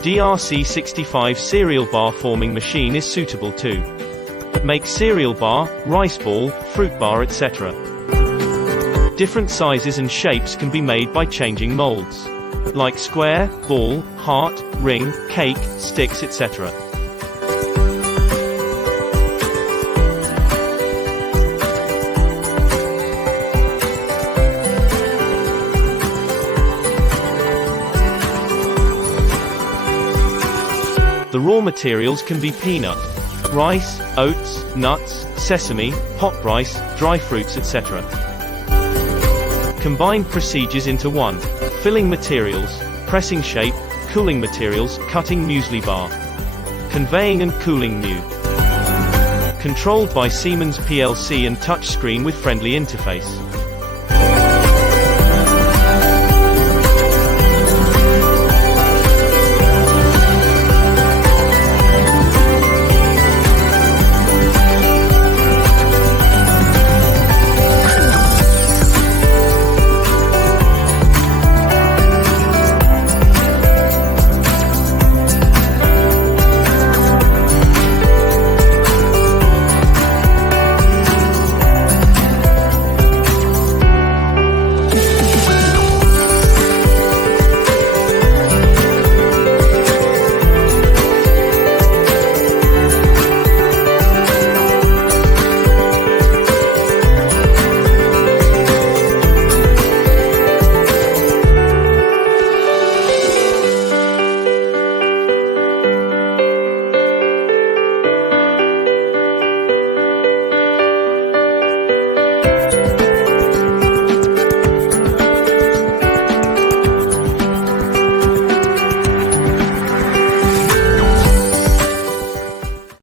DRC65 cereal bar forming machine is suitable to make cereal bar, rice ball, fruit bar, etc. Different sizes and shapes can be made by changing molds, like square, ball, heart, ring, cake, sticks, etc. The raw materials can be peanut, rice, oats, nuts, sesame, hot rice, dry fruits, etc. Combined procedures into one. Filling materials, pressing shape, cooling materials, cutting muesli bar. Conveying and cooling mu. Controlled by Siemens plc and touchscreen with friendly interface.